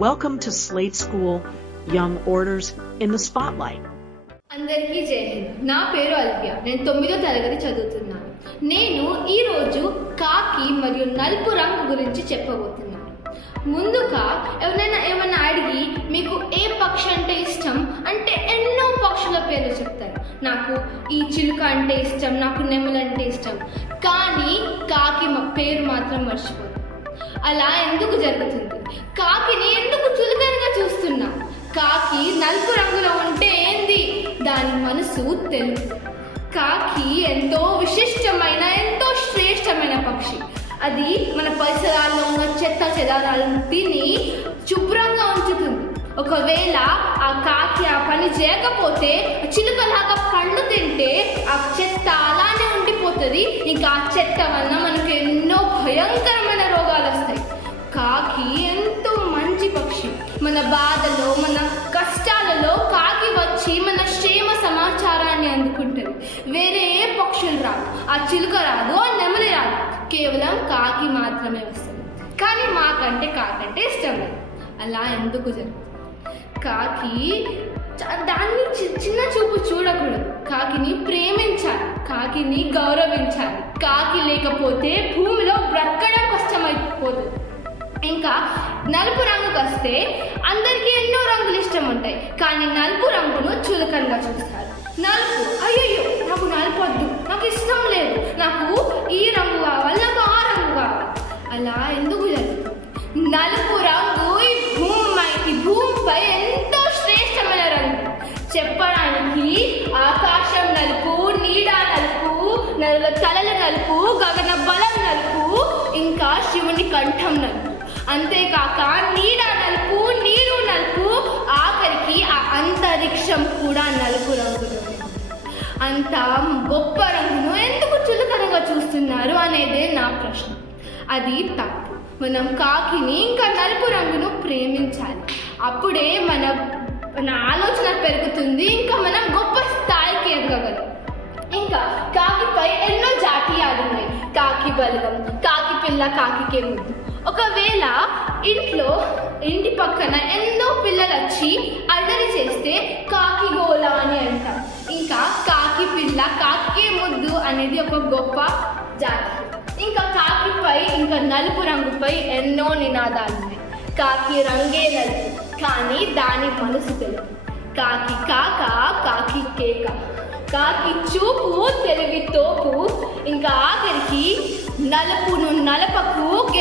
Welcome to Slate School Young Orders in the Spotlight. అందరికీ జై హింద్. నా పేరు అల్వియా నేను తొమ్మిదో తరగతి చదువుతున్నాను. నేను ఈరోజు కాకి మరియు నలుపు రంగు గురించి చెప్పబోతున్నాను. ముందుగా ఎవరైనా ఏమైనా అడిగి మీకు ఏ పక్షి అంటే ఇష్టం అంటే ఎన్నో పక్షుల పేర్లు చెప్తారు. నాకు ఈ చిలుక అంటే ఇష్టం నాకు నెమలు అంటే ఇష్టం. కానీ కాకి మా పేరు మాత్రం మర్చిపోదు అలా ఎందుకు జరుగుతుంది? కాకిని కాకి నలుపు రంగులో ఉంటే ఏంది? దాని మనసు తెలుపు కాకి ఎంతో విశిష్టమైన ఎంతో శ్రేష్టమైన పక్షి. అది మన పరిసరాల్లో ఉన్న చెత్త చెదారాలను తిని శుభ్రంగా ఉంచుతుంది. ఒకవేళ ఆ కాకి ఆ పని చేయకపోతే చిలుకలాగా పండు తింటే ఆ చెత్త అలానే ఉండిపోతుంది. ఇంకా ఆ చెత్త వలన మనకు ఎన్నో భయంకరమైన రోగాలు వస్తాయి. కాకి మన బాధలో మన కష్టాలలో కాకి వచ్చి మన క్షేమ సమాచారాన్ని అందుకుంటుంది. వేరే ఏ పక్షులు రాదు ఆ చిలుక రాదు ఆ నెమలి రాదు. కేవలం కాకి మాత్రమే వస్తుంది. కానీ మాకంటే కాకంటే ఇష్టం లేదు. అలా ఎందుకు జరుగుతుంది? కాకి చ- దాన్ని చి- చిన్న చూపు చూడకూడదు. కాకిని ప్రేమించాలి. కాకిని గౌరవించాలి. కాకి లేకపోతే భూమిలో బ్రతకడం కష్టమైపోతుంది. ఇంకా నలుపు రంగుకి వస్తే అందరికీ ఎన్నో రంగులు ఇష్టం ఉంటాయి కానీ నలుపు రంగును చులకనగా చూస్తారు. నలుపు అయ్యయ్యో నాకు నలుపు వద్దు. నాకు ఇష్టం లేదు. నాకు ఈ రంగు కావాలి నాకు ఆ రంగు కావాలి. అలా ఎందుకు జరుగుతుంది నలుపు రంగు ఈ భూమి ఈ భూమిపై ఎంతో శ్రేష్టమైన రంగు. చెప్పడానికి ఆకాశం నలుపు నీడ నలుపు నలుల తలల నలుపు గగన అంతేకాక నీడ నలుపు నీరు నలుపు ఆఖరికి ఆ అంతరిక్షం కూడా నలుపు రంగు అంత గొప్ప రంగును ఎందుకు చులకనగా చూస్తున్నారు అనేదే నా ప్రశ్న. అది తప్పు. మనం కాకిని ఇంకా నలుపు రంగును ప్రేమించాలి. అప్పుడే మన మన ఆలోచన పెరుగుతుంది ఇంకా మనం గొప్ప స్థాయికి ఎదగగలం. ఇంకా కాకిపై ఎన్నో జాతీయాలు ఉన్నాయి కాకి బలగం కాకి పిల్ల కాకి ముద్దు ఒకవేళ ఇంట్లో ఇంటి పక్కన ఎన్నో పిల్లలు వచ్చి అల్లరి చేస్తే కాకి గోల అని అంటాం. ఇంకా కాకి పిల్ల కాకి ముద్దు అనేది ఒక గొప్ప జాతి. ఇంకా కాకిపై ఇంకా నలుపు రంగుపై ఎన్నో నినాదాలు ఉన్నాయి. కాకి రంగే నలుపు కానీ దాని మనసు తెలుపు. కాకి కాక కాకి కేక. కాకి చూపు తెలివి తోపు. ఇంకా ఆఖరికి నలుపును నలపక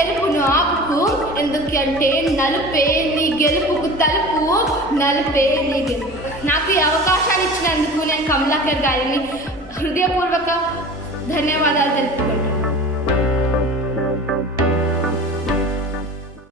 గెలుపును ఆపుకు. ఎందుకంటే నలుపే నీ గెలుపుకు తలుపు నలుపే నీ గెలుపు. నాకు ఈ అవకాశాన్ని ఇచ్చినందుకు నేను కమలాకర్ గారిని హృదయపూర్వక